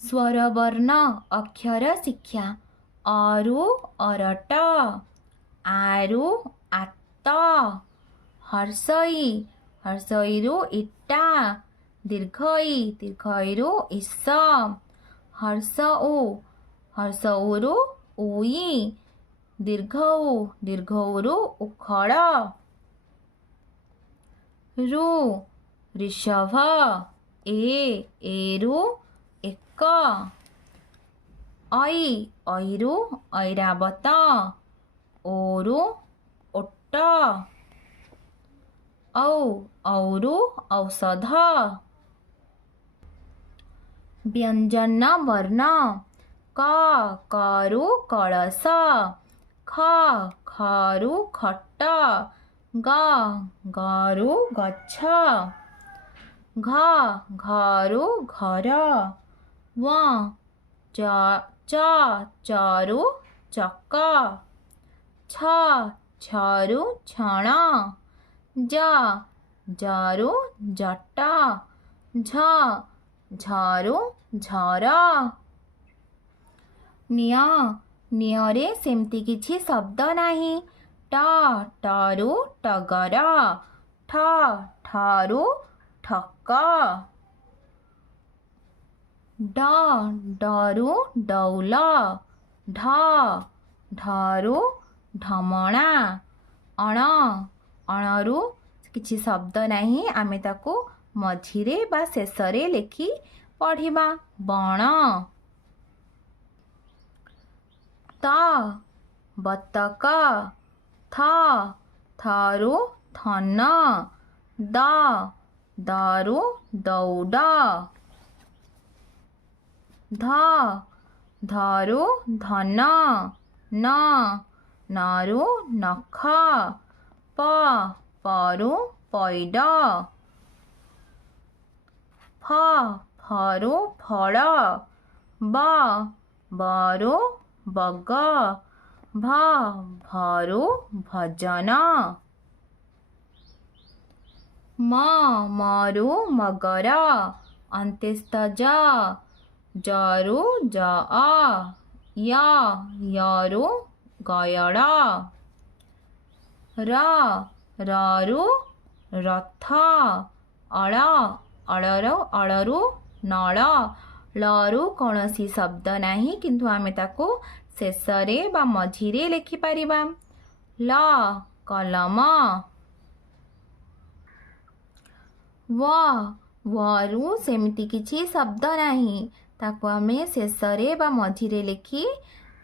स्वरवर्ण अक्षर शिक्षा अरु अरट आरु आत हर्षई हर्षईरु इटा दीर्घई दीर्घईरु इस हर्षऊ हर्षऊरु उई दीर्घऊ दीर्घऊरु उखड़ रु ऋषभ एरु एक ऐ ऐरु ऐरावत ओरु ओट औ औरु औषध व्यंजन वर्ण क करु कलश ख खरु खट ग गरु गछ घ घरु घर व च चरु चक छ छरु छण ज जरु जट झ झरु झर निय नियरे सेमती किछि शब्द नाही ट टरु टगर ठ ठरु ठक ड डरु डौल ढ ढरु ढमणा अण अणरु किछि शब्द नाही आमे ताकू मझिरे बा शेषरे लेखि पढ़िबा बण त बतक थ थरु थन द दरु दौड ध धरु धन न नरु नख प परु पैड फ फरु फल ब बरु बग भ भरु भजन म मरु मगर अंत्यस्थ ज जरु ज य यरु गयड़ र ररु रथ अळ अळरु अळरु नळ लरु कौनसी शब्द नाही किंतु आमे ताको शेषरे बा मझिरे लेखि पारिबा ल कलम व वरु सेमिति किछि शब्द नाही ताको आमे शेषरे बा मझिरे लेखि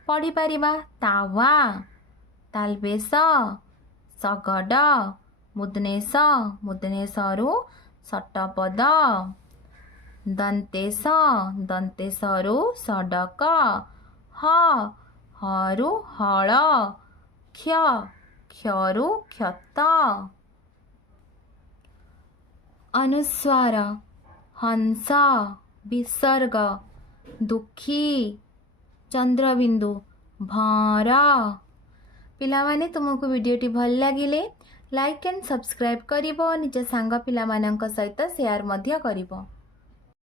पढ़ी पारिबा तावा तालबेस सगड मुदनेश मुदनेशरु सटपद दंतेश दंतेशरु सडक ह हरु हळ क्ष क्षरु क्षत अनुस्वार हंस विसर्ग दुखी चंद्रबिंदु भर पिलामाने तुमको वीडियोटी भल लागिले लाइक एंड सब्सक्राइब करिवो निज सांग पिलामानंक सहित शेयर मध्य करिवो।